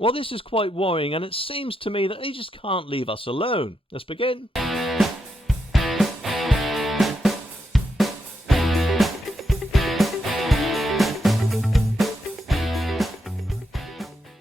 Well, this is quite worrying, and it seems to me that they just can't leave us alone. Let's begin.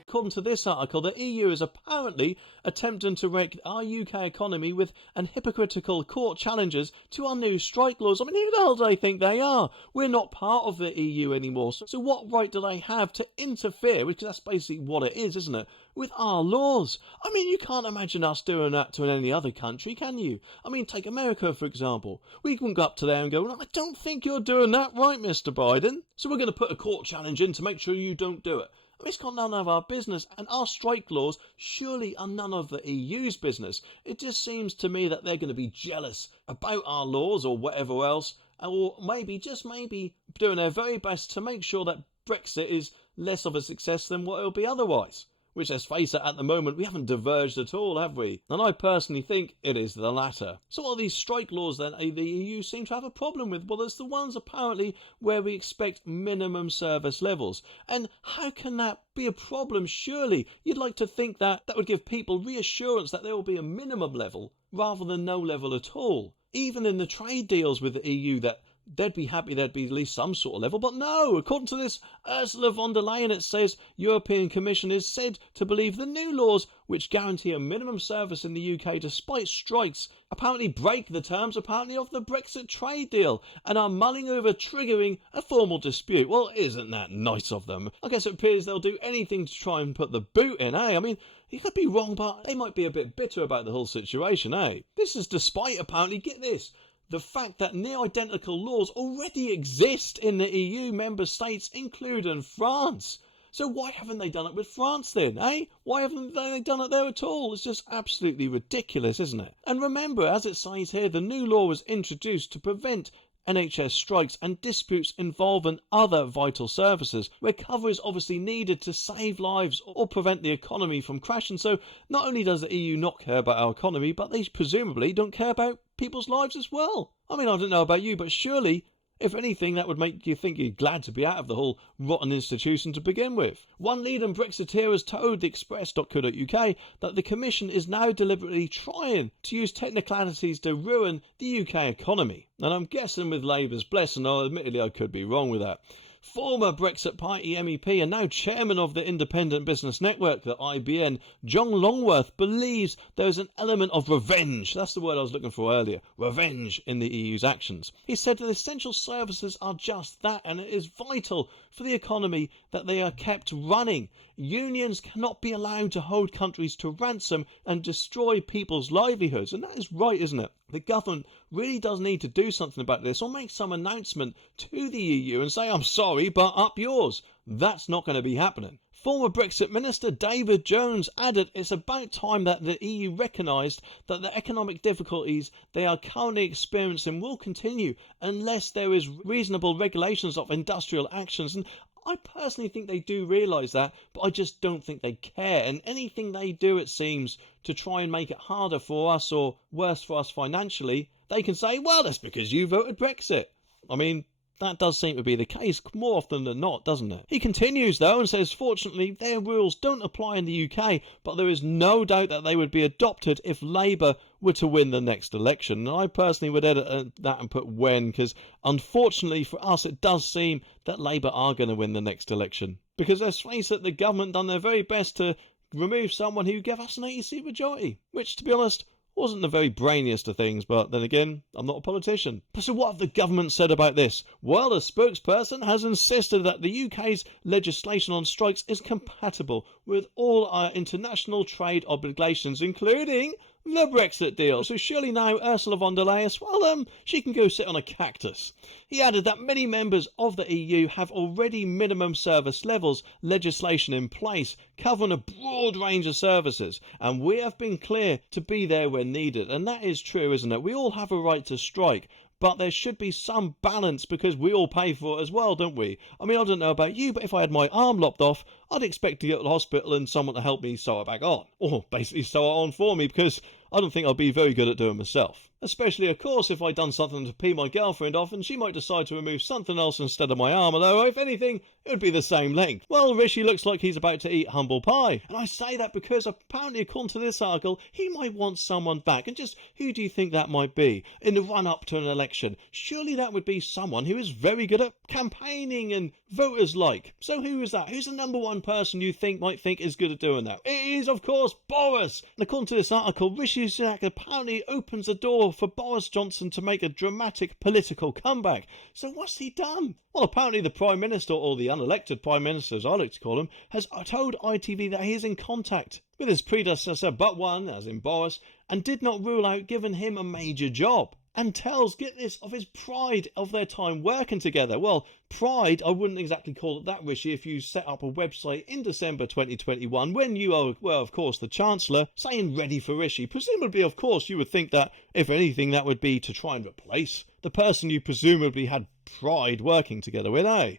According to this article, the EU is apparently attempting to wreck our UK economy with an hypocritical court challenges to our new strike laws. I mean, who the hell do they think they are? We're not part of the EU anymore, so what right do they have to interfere, because that's basically what it is, isn't it, with our laws? I mean, you can't imagine us doing that to any other country, can you? I mean, take America, for example. We can go up to there and go, I don't think you're doing that right, Mr. Biden. So we're going to put a court challenge in to make sure you don't do it. I mean, it's got none of our business, and our strike laws surely are none of the EU's business. It just seems to me that they're going to be jealous about our laws or whatever else, or maybe, just maybe, doing their very best to make sure that Brexit is less of a success than what it'll be otherwise. Which, let's face it, at the moment we haven't diverged at all, have we? And I personally think it is the latter. So what are these strike laws then the EU seem to have a problem with? Well, there's the ones apparently where we expect minimum service levels. And how can that be a problem? Surely you'd like to think that that would give people reassurance that there will be a minimum level rather than no level at all. Even in the trade deals with the EU, that they'd be happy there'd be at least some sort of level. But no, according to this Ursula von der Leyen, it says European Commission is said to believe the new laws, which guarantee a minimum service in the UK despite strikes, apparently break the terms apparently of the Brexit trade deal and are mulling over triggering a formal dispute. Well, isn't that nice of them? I guess it appears they'll do anything to try and put the boot in, eh? I mean, you could be wrong, but they might be a bit bitter about the whole situation, eh? This is despite, apparently, get this, the fact that near-identical laws already exist in the EU member states, including France. So why haven't they done it with France then, eh? Why haven't they done it there at all? It's just absolutely ridiculous, isn't it? And remember, as it says here, the new law was introduced to prevent NHS strikes and disputes involving other vital services, where cover is obviously needed to save lives or prevent the economy from crashing. So not only does the EU not care about our economy, but they presumably don't care about people's lives as well. I mean, I don't know about you, but surely, if anything, that would make you think you're glad to be out of the whole rotten institution to begin with. One leading Brexiteer has told the Express.co.uk that the Commission is now deliberately trying to use technicalities to ruin the UK economy. And I'm guessing with Labour's blessing, admittedly I could be wrong with that. Former Brexit Party MEP and now chairman of the Independent Business Network, the IBN, John Longworth, believes there is an element of revenge. That's the word I was looking for earlier. Revenge in the EU's actions. He said that essential services are just that, and it is vital for the economy that they are kept running. Unions cannot be allowed to hold countries to ransom and destroy people's livelihoods. And that is right, isn't it? The government really does need to do something about this, or make some announcement to the EU and say, I'm sorry, but up yours. That's not going to be happening. Former Brexit Minister David Jones added it's about time that the EU recognised that the economic difficulties they are currently experiencing will continue unless there is reasonable regulations of industrial actions. And I personally think they do realise that, but I just don't think they care. And anything they do, it seems, to try and make it harder for us or worse for us financially, they can say, well, that's because you voted Brexit. I mean, that does seem to be the case more often than not, doesn't it? He continues, though, and says, fortunately, their rules don't apply in the UK, but there is no doubt that they would be adopted if Labour were to win the next election. And I personally would edit that and put when, because unfortunately for us, it does seem that Labour are going to win the next election. Because let's face it, the government done their very best to remove someone who gave us an 80-seat majority, which, to be honest, wasn't the very brainiest of things, but then again, I'm not a politician. So what have the government said about this? Well, a spokesperson has insisted that the UK's legislation on strikes is compatible with all our international trade obligations, including the Brexit deal. So surely now Ursula von der Leyen, well, she can go sit on a cactus. He added that many members of the EU have already minimum service levels legislation in place, covering a broad range of services, and we have been clear to be there when needed. And that is true, isn't it? We all have a right to strike, but there should be some balance because we all pay for it as well, don't we? I mean, I don't know about you, but if I had my arm lopped off, I'd expect to get to the hospital and someone to help me sew it back on. Or basically sew it on for me, because I don't think I'd be very good at doing it myself. Especially, of course, if I'd done something to pee my girlfriend off and she might decide to remove something else instead of my arm, although, if anything, it would be the same length. Well, Rishi looks like he's about to eat humble pie. And I say that because apparently, according to this article, he might want someone back. And just who do you think that might be in the run-up to an election? Surely that would be someone who is very good at campaigning and voters like. So who is that? Who's the number one person you might think is good at doing that? It is, of course, Boris. And according to this article, Rishi Sunak apparently opens the door for Boris Johnson to make a dramatic political comeback. So what's he done? Well, apparently the Prime Minister, or the unelected Prime Minister as I like to call him, has told ITV that he is in contact with his predecessor, but one, as in Boris, and did not rule out giving him a major job. And tells, get this, of his pride of their time working together. Well, pride, I wouldn't exactly call it that, Rishi, if you set up a website in December 2021 when you are, well, of course, the Chancellor, saying ready for Rishi. Presumably, of course, you would think that, if anything, that would be to try and replace the person you presumably had pride working together with, eh?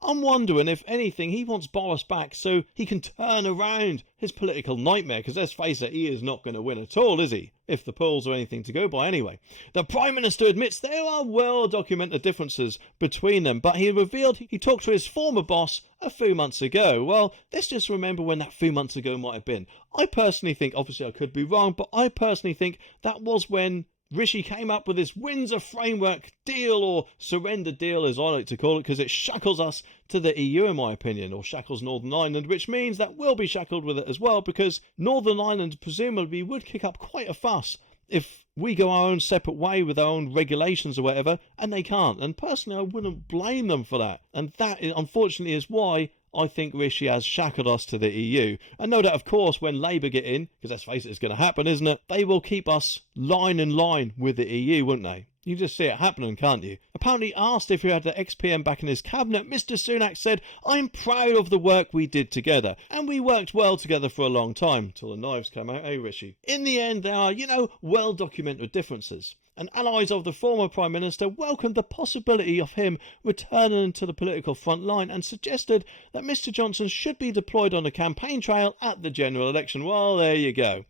I'm wondering if anything he wants Boris back so he can turn around his political nightmare, because let's face it, he is not going to win at all, is he? If the polls are anything to go by anyway. The Prime Minister admits there are well-documented differences between them, but he revealed he talked to his former boss a few months ago. Well, let's just remember when that few months ago might have been. I personally think, obviously I could be wrong, but I personally think that was when Rishi came up with this Windsor Framework deal, or surrender deal as I like to call it, because it shackles us to the EU in my opinion, or shackles Northern Ireland, which means that we'll be shackled with it as well, because Northern Ireland presumably would kick up quite a fuss if we go our own separate way with our own regulations or whatever, and they can't. And personally I wouldn't blame them for that, and that unfortunately is why I think Rishi has shackled us to the EU. And know that, of course, when Labour get in, because let's face it, it's going to happen, isn't it? They will keep us line in line with the EU, won't they? You just see it happening, can't you? Apparently asked if he had the ex-PM back in his cabinet, Mr Sunak said, "I'm proud of the work we did together, and we worked well together for a long time," till the knives come out, eh, Rishi? In the end, there are, well-documented differences. And allies of the former Prime Minister welcomed the possibility of him returning to the political front line and suggested that Mr Johnson should be deployed on the campaign trail at the general election. Well, there you go.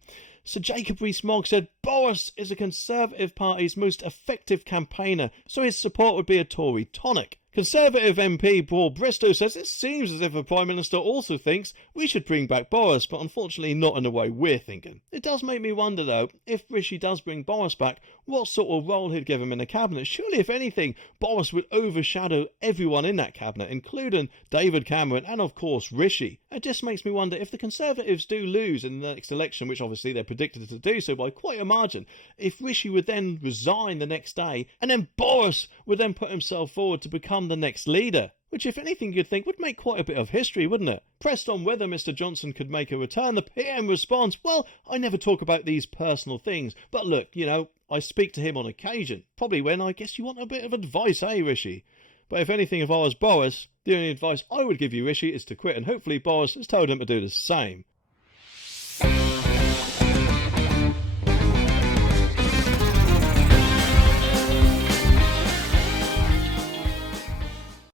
Sir Jacob Rees-Mogg said Boris is a Conservative Party's most effective campaigner, so his support would be a Tory tonic. Conservative MP Paul Bristow says it seems as if the Prime Minister also thinks we should bring back Boris, but unfortunately not in the way we're thinking. It does make me wonder though, if Rishi does bring Boris back, what sort of role he'd give him in the cabinet. Surely if anything, Boris would overshadow everyone in that cabinet, including David Cameron and of course Rishi. It just makes me wonder, if the Conservatives do lose in the next election, which obviously they're predicted to do so by quite a margin, if Rishi would then resign the next day, and then Boris would then put himself forward to become the next leader, which if anything you'd think would make quite a bit of history, wouldn't it? Pressed on whether Mr Johnson could make a return, the PM responds, "Well, I never talk about these personal things, but look, I speak to him on occasion. Probably when I guess you want a bit of advice, eh, Rishi? But if anything, if I was Boris, the only advice I would give you, Rishi, is to quit, and hopefully Boris has told him to do the same."